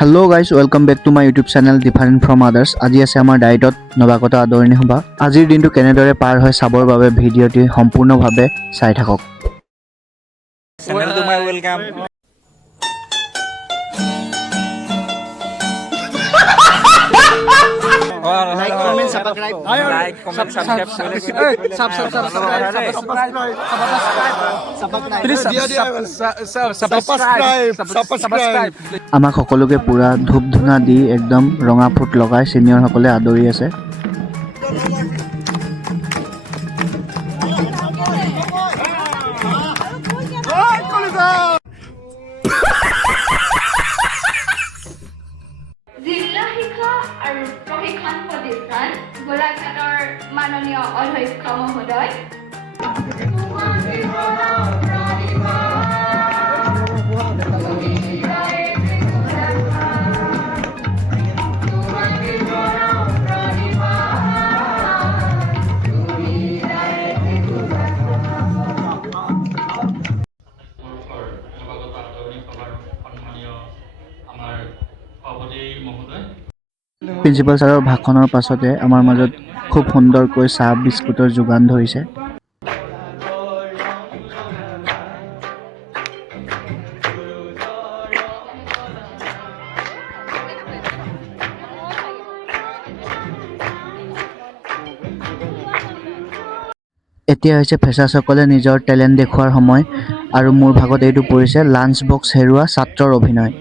Hello' guys welcome back to my YouTube channel different from others. আজি আছে আমাৰ ডায়েটত নৱাগত আদৰণি সভা। আজিৰ দিনটো কেনেদৰে পাৰ হয় চাবৰ বাবে ভিডিঅ'টি সম্পূৰ্ণভাৱে চাই থাকক। Channel to my welcome. Like, comment, subscribe. Like, comment, subscribe. Subscribe. আমাক সকলোকে পুৰা ধূপ ধূনা দি একদম ৰঙা ফুট লগাই ছিনিয়ৰসকলে আদৰি আছে। জিলা শিক্ষা আৰু প্ৰশিক্ষণ প্ৰতিষ্ঠান গোলাঘাটৰ মাননীয় অধ্যক্ষ মহোদয়, প্ৰিন্সিপাল ছাৰৰ ভাষণৰ পাছতে আমাৰ মাজত খুব সুন্দৰকৈ চাহ বিস্কুটৰ যোগান ধৰিছে। এতিয়া হৈছে ফ্ৰেছাৰ্ছসকলে নিজৰ টেলেণ্ট দেখুওৱাৰ সময় আৰু মোৰ ভাগত এইটো পৰিছে লাঞ্চ বক্স হেৰুওৱা ছাত্ৰৰ অভিনয়।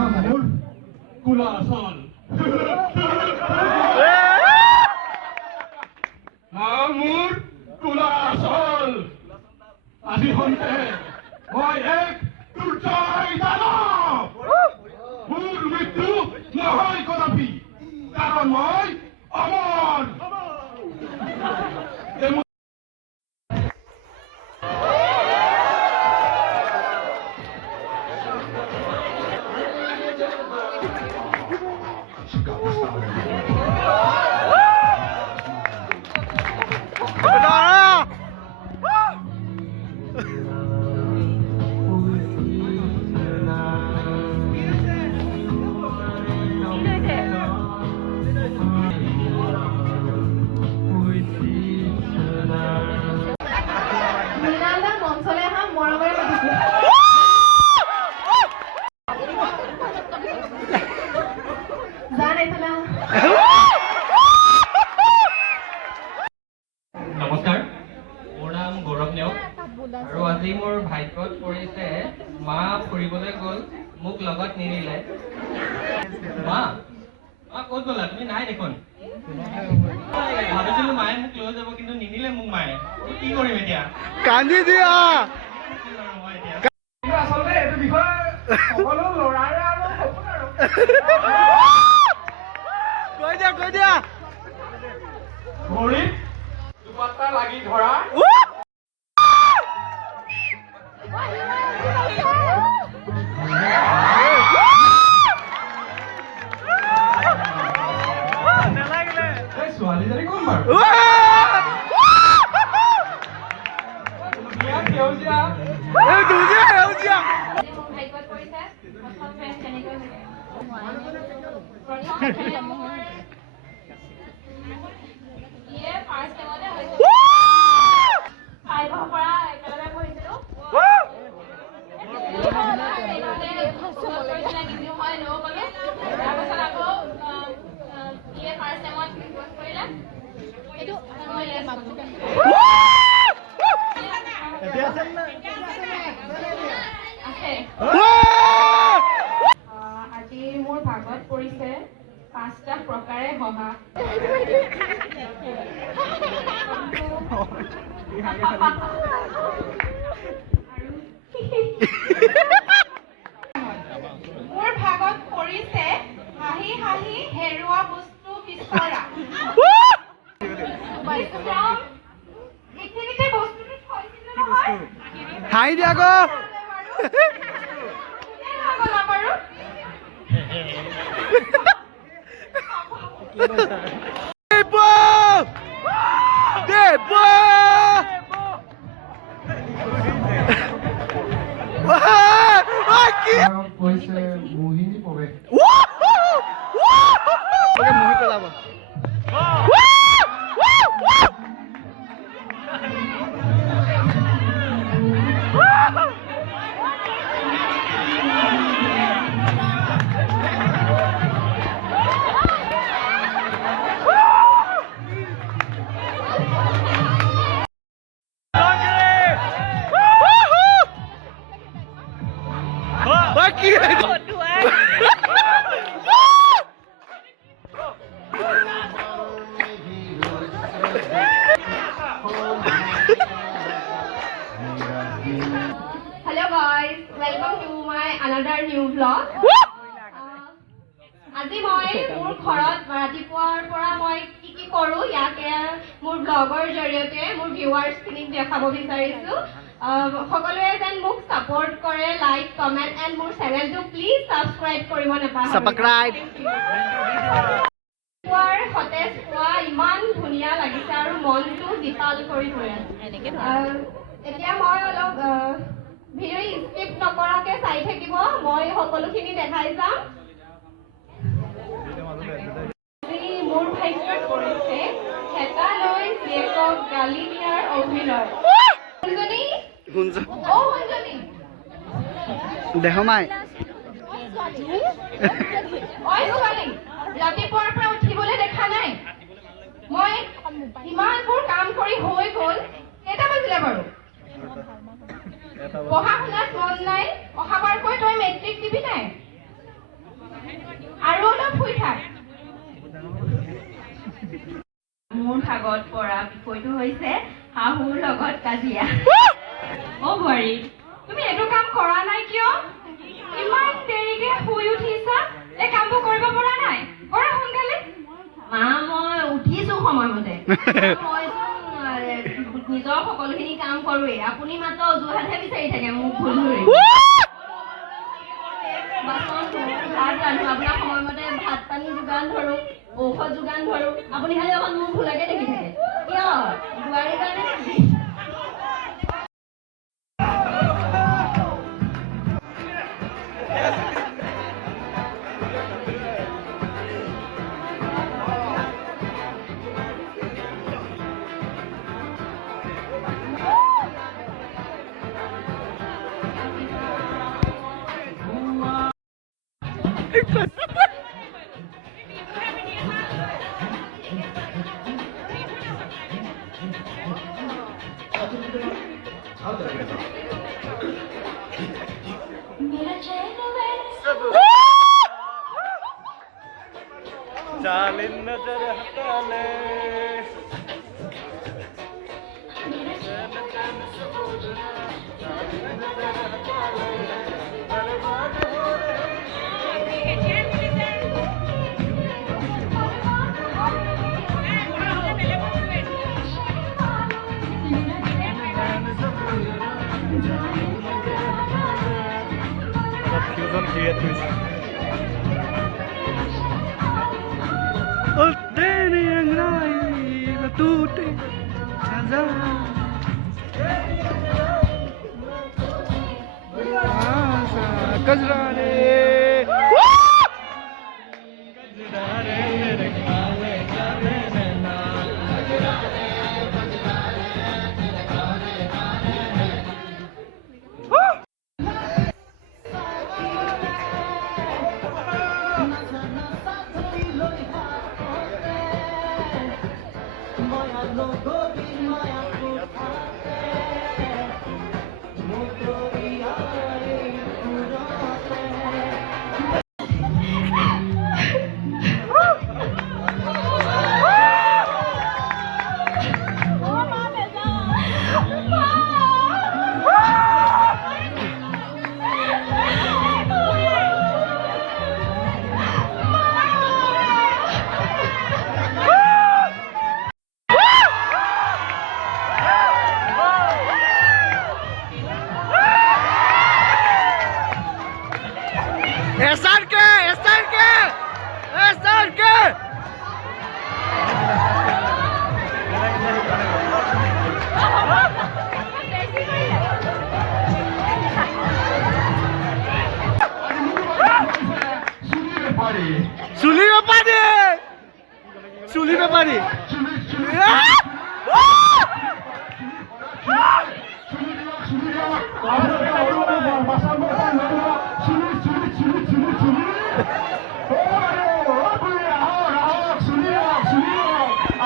Amor corazón. Amor corazón. আজি হন্তে মই এক দুৰ্জয় দানৱ। মোৰ মৃত্যু নহয় কদাপি, কাৰণ মই অমৰ। নমস্কাৰ, মোৰ নাম গৌৰৱ নেওগ আৰু আজি মোৰ ভাগ্যত পৰিছে মা ফুৰিবলৈ গ'ল, মোক লগত নিনিলে। মা ক'ত গ'লা? তুমি নাই দেখোন। ভাবিছিলো মায়ে মোক লৈ যাব, কিন্তু নিনিলে মোক মায়ে। কি কৰিম এতিয়া? কান্দি দিয়া। আচলতে এইটো বিষয় সকলো ল'ৰাৰে আৰু সপোন আৰু কৈ দিয়া। ভৰিত দুপাত্তা লাগি ধৰা এই ছোৱালীজনী কোন বাৰু? সেউজীয়া ভাগ্যত পৰিছে প্ৰথম ফ্ৰেণ্ড কেনেকৈ হৈছে? ইয়ে ফাৰ্ষ্ট টাইমতে হৈছিল। 5ৰ পৰা একেলগে পঢ়িছিলো। তাৰপাছত আকৌ ইয়ে ফাৰ্ষ্ট টাইমত কৰিলে। আজি মোৰ ভাগত পৰিছে 5টা প্ৰকাৰে হহা। মোৰ ভাগত পৰিছে হাঁহি হাঁহি হেৰুৱা বস্তু বিচৰা। ভাবিছো যাম এইখিনিতে বস্তুটো থৈছিলো নহয় হাই দিয়া আকৌ গলা বাৰু কৈছে মোহিনী প্ৰৱেশ মুহি পেলাব Hello guys, welcome to my another new vlog. আজি মই মোৰ ঘৰত ৰাতিপুৱাৰ পৰা মই কি কৰোঁ ইয়াকে মোৰ ব্লগৰ জৰিয়তে মোৰ ভিউৱাৰ্ছখিনিক দেখাব বিচাৰিছোঁ সকলোৱে যেন মোক ছাপোৰ্ট কৰে লাইক কমেণ্ট এণ্ড মোৰ চেনেলটো প্লিজ ছাবস্ক্ৰাইব কৰিব নাপাহৰিব ছাবস্ক্ৰাইব পুৱাৰ সতেজ পোৱা ইমান ধুনীয়া লাগিছে আৰু মনটো জীপাল কৰি থৈ আছে এতিয়া মই অলপ ভিডিঅ' স্কিপ নকৰাকৈ চাই থাকিব মই সকলোখিনি দেখাই যাম মোৰ ভাগ্যত পৰিছে হেতা লৈ জীয়েকক গালি দিয়াৰ অভিনয় শুনজনী শুনজনী দেহমাই ছোৱালী ৰাতিপুৱাৰ পৰা উঠিবলৈ দেখা নাই মই ইমানবোৰ কাম কৰি হৈ গ'ল কেইটা বাজিলে বাৰু পঢ়া শুনাত মন নাই অহাবাৰকৈ তই মেট্ৰিক দিবি নাই আৰু অলপ শুই থাক মোৰ ভাগত পৰা বিষয়টো হৈছে শাহুৰ লগত কাজিয়া বোৱাৰী তুমি এইটো কাম কৰা নাই কিয় ইমান দেৰিকে শুই উঠিছা এই কামবোৰ কৰিব পৰা নাই কৰা সোনকালে মা মই উঠিছো সময়মতে মই নিজৰ সকলোখিনি কাম কৰোৱেই আপুনি মাত্ৰ অজুহাতহে বিচাৰি থাকে মোক ভুল ধৰি বাচন ভাত ৰান্ধো আপোনাৰ সময়মতে ভাত পানী যোগান ধৰো ঔষধ যোগান ধৰো আপুনি খালি অকণ মোক ভুলাকে দেখি থাকে কিয় বোৱাৰীৰ কাৰণে जालिम नजर हटा ले fusion create हुई Ordene angrai la tutte casa Kajrane Kajrane mere kale kale na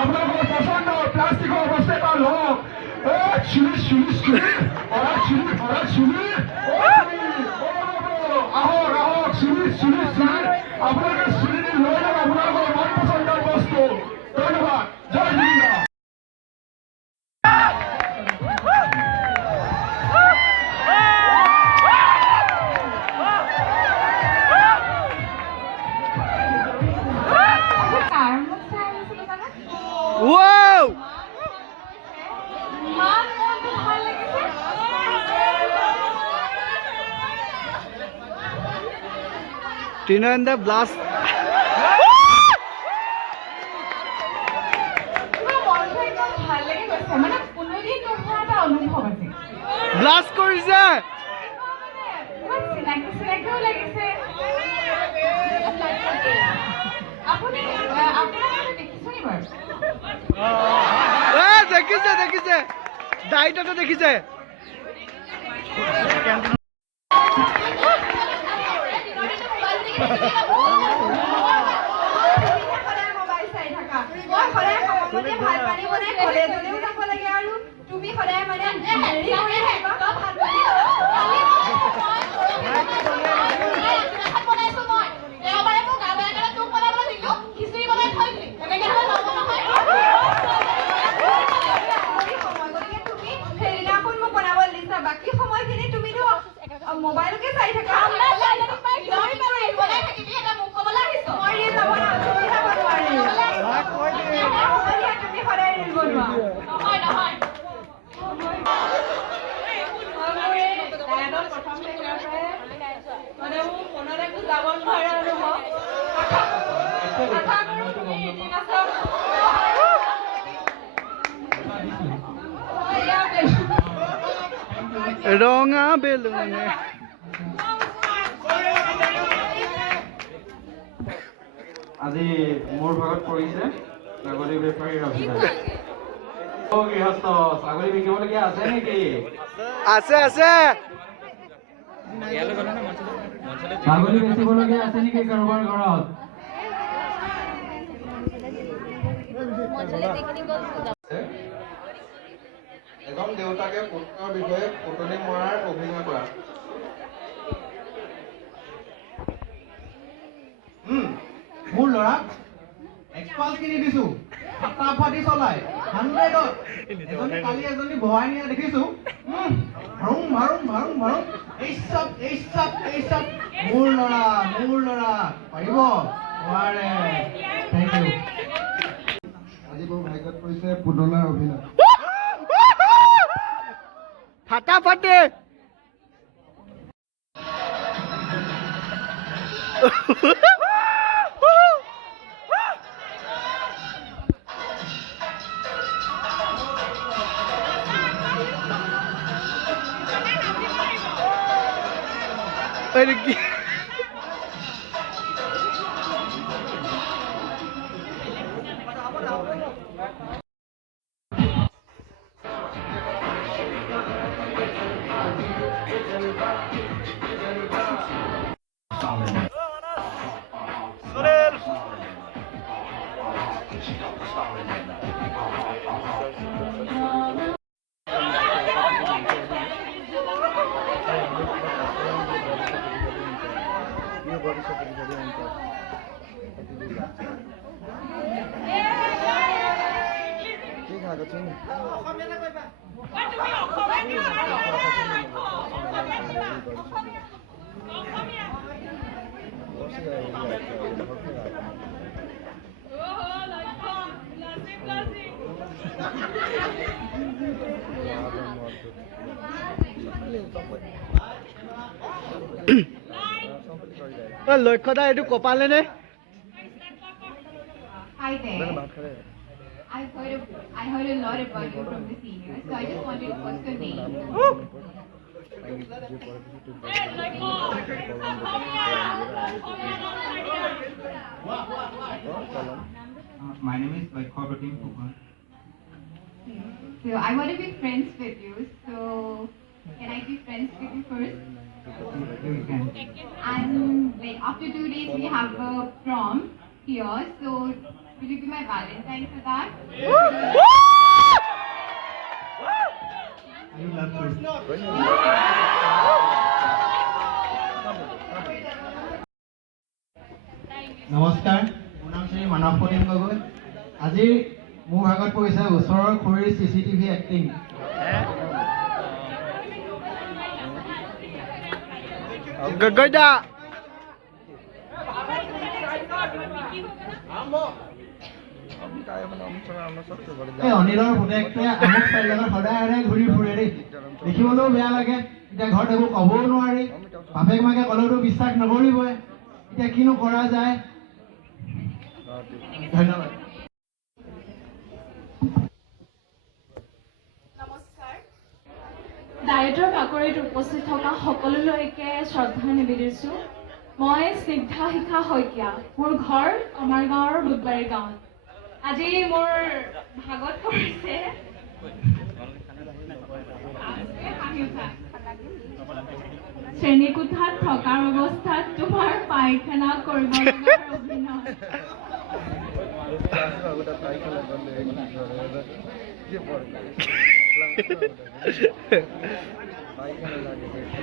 আপোনালোকৰ পচন্দ প্লাষ্টিকৰ বস্তু এটা লওক চুলি চুলি চুলি চুলি আহক আহক চুলি চুলি চুলি আপোনালোকে চুলি লৈ লওক আপোনালোকৰ মন পচন্দৰ বস্তু ধন্যবাদ জয় জুবিন কাৰ মোক চাই আহিছিলে জানা? Wow! ইমান মনটো ভাল লাগিছে। Tina and the blast. মোৰ মনটো একদম ভাল লাগি গৈছে। মানে কোনোদিন নোহোৱা এটা অনুভৱ আছে। Blast কৰিছে। ইমান চিনাকি চিনাকিও লাগিছে। আপুনি আপোনাক দেখিছো নি বাৰু? দেখিছে ডাইটতে দেখিছে সদায় মোবাইল চাই থাকা। মই সদায় সময়মতে ভাত পানী বনাই কলেজলৈও যাব লাগে আৰু তুমি সদায় মানে হেৰি কৰি থাকিবা ভাত পানী বাকী সময়খিনি তুমিতো মোবাইলকে চাই থাকা। তুমি সদায় ৰিল বনোৱা। প্ৰথম মানে মোৰ মনত একো যাব নোৱাৰা অনুভৱ। আশা কৰোঁ তুমি এদিন আছা। ৰঙা বেলুনে আজি মোৰ ভাগত পৰিছে ছাগলী বেপাৰীৰ অভিনয়। গৃহস্থ ছাগলী বিকিবলগীয়া আছে নেকি? আছে ছাগলী বেচিবলগীয়া আছে নেকি কাৰোবাৰ ঘৰত? এজন দেউতাকে পুত্ৰৰ বিষয়ে পুতলি মৰাৰ অভিনয় কৰা। মোৰ ল'ৰাক এক্সপাল্ছ কিনি দিছো, ফাটাফাটি চলাই 100ত। কালি এজনী বহাই নিয়া দেখিছো, ভাৰুং ভাৰুং ভাৰুং ভাৰুং। এই চব মোৰ ল'ৰা পাৰিব নোৱাৰে। Thank you. আজি মোৰ ভাগ্যত পৰিছে পুতলাৰ অভিনয়। ফাটাফাটি কি লক্ষ্যদা এইটো কপালে নে? Hi there. I heard a lot about you from the seniors, so I just wanted to post your name. My name is Vaikho Pratim Pupar. So I want to be friends with you. So can I be friends with you first? You can. And like after 2 days we have a prom here. So will you be my Valentine for that? I would love to. নমস্কাৰ মোৰ নাম শ্ৰী মানৱ প্ৰতীম গগৈ আজি মোৰ ভাগত পৰিছে ওচৰৰ খুৰীৰ CCTV এক্টিং গগৈদা এই অনিলৰ পুতেকটোৱে আমুক চাইডত সদায় সদায় ঘূৰি ফুৰে দেই দেখিবলৈও বেয়া লাগে এতিয়া ঘৰত একো ক'বও নোৱাৰি বাপেক মাকে ক'লেওতো বিশ্বাস নকৰিবই এতিয়া কিনো কৰা যায় ধন্যবাদ ডায়েটৰ বাকৰিত উপস্থিত থকা সকলোলৈকে শ্ৰদ্ধা নিবেদিছোঁ মই স্নিগ্ধা শিখা শইকীয়া মোৰ ঘৰ কমাৰগাঁৱৰ বুধবাৰী গাঁৱত আজি মোৰ ভাগত পৰিছে শ্ৰেণীকোঠাত থকাৰ অৱস্থাত তোমাৰ পায়খানা কৰিব লগাৰ অভিনয়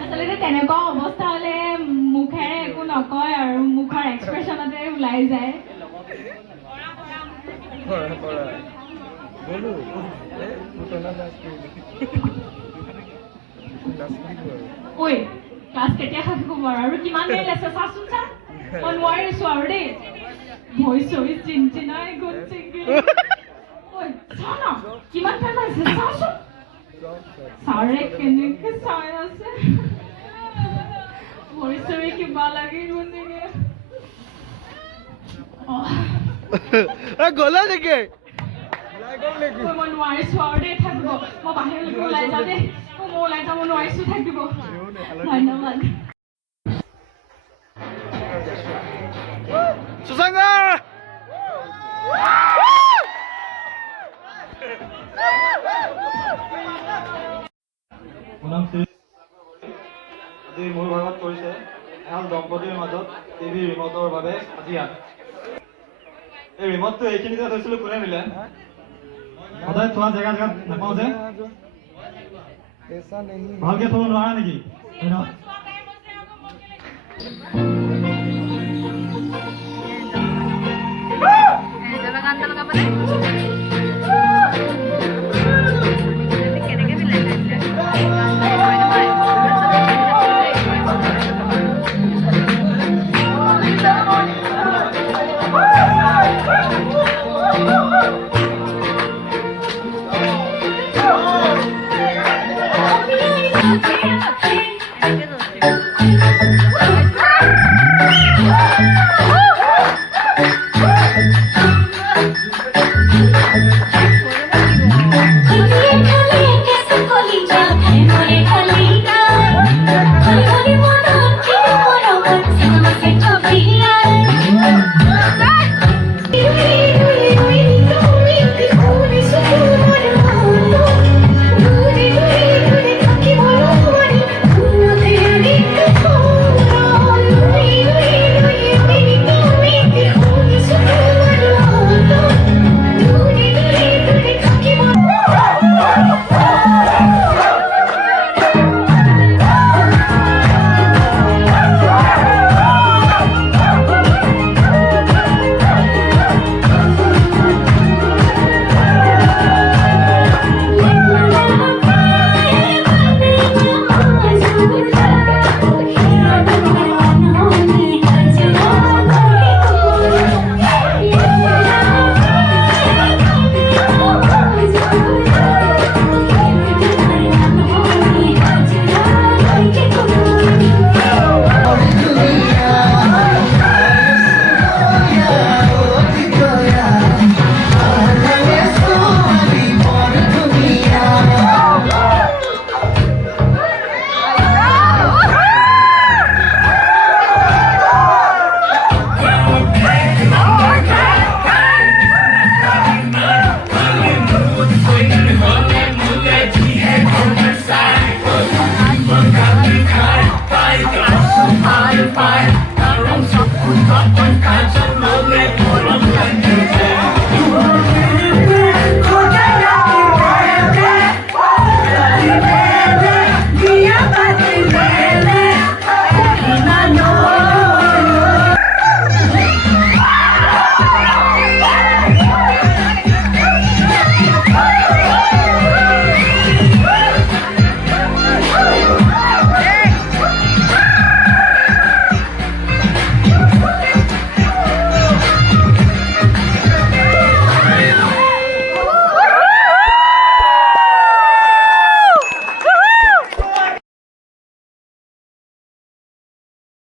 আচলতে তেনেকুৱা অৱস্থা হ'লে মুখেৰে একো নকয় আৰু মুখৰ এক্সপ্ৰেশ্যনতে ওলাই যায় ঐ ক্লাছ কেতিয়া শেষ হ'ব আৰু কিমান দেৰি আছে চাচোন চা মই নোৱাৰিছোঁ আৰু দেই ভৰি চৰি চিনচিনাই গ'ল চিংগি ঐ চা না কিমান টাইম আছে চাচোন ছাৰে কেনেকৈ চাই আছে ভৰি চৰি কিবা লাগি গ'ল নেকি গ'লা নেকি মই নোৱাৰিছোঁ আৰু দেই থাকিব মই বাহিৰলৈকে ওলাই যাওঁ দেই মই ওলাই যাব নোৱাৰিছোঁ থাকিব ধন্যবাদ সুসংগা মোৰ নাম শ্ৰী আজি মোৰ ভাগত পৰিছে এহাল দম্পতীৰ মাজত টিভি ৰিমটৰ বাবে কাজিয়া এই ৰিমটটো এইখিনিতে থৈছিলোঁ কোনে নিলে সদায় থোৱা জেগা জেগাত নাপাওঁ যে ভালকৈ থ'ব নোৱাৰা নেকি ধন্যবাদ